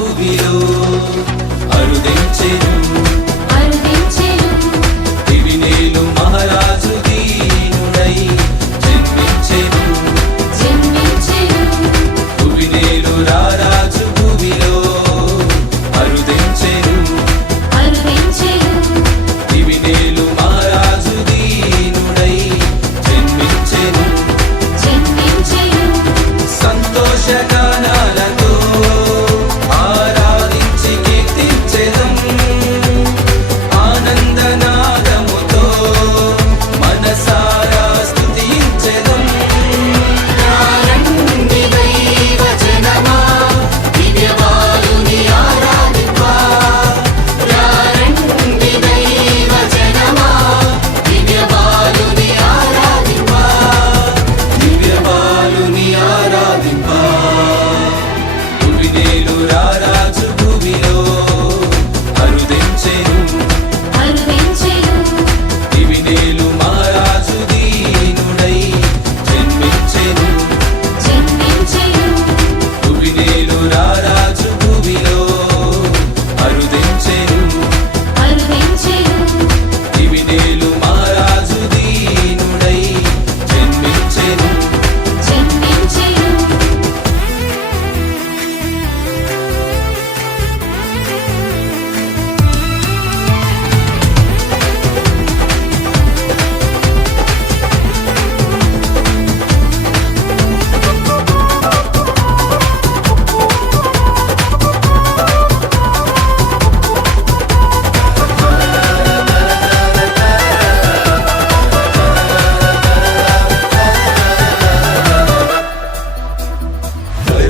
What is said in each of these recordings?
భూమిలో అరుదించెను.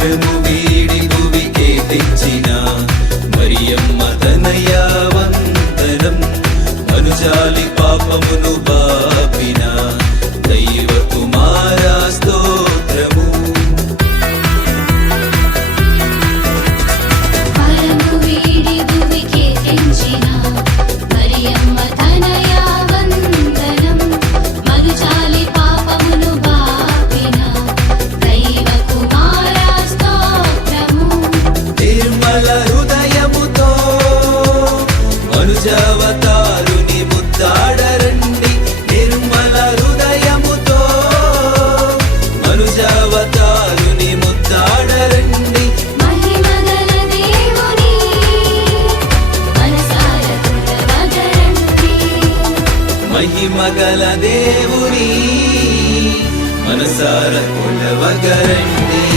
కరువు వీడి భువికే తెచ్చిన మరియమ్మ తనయ వందనం. పాపమును బా మహిమగల దేవుని మనసార కొలవగరండి.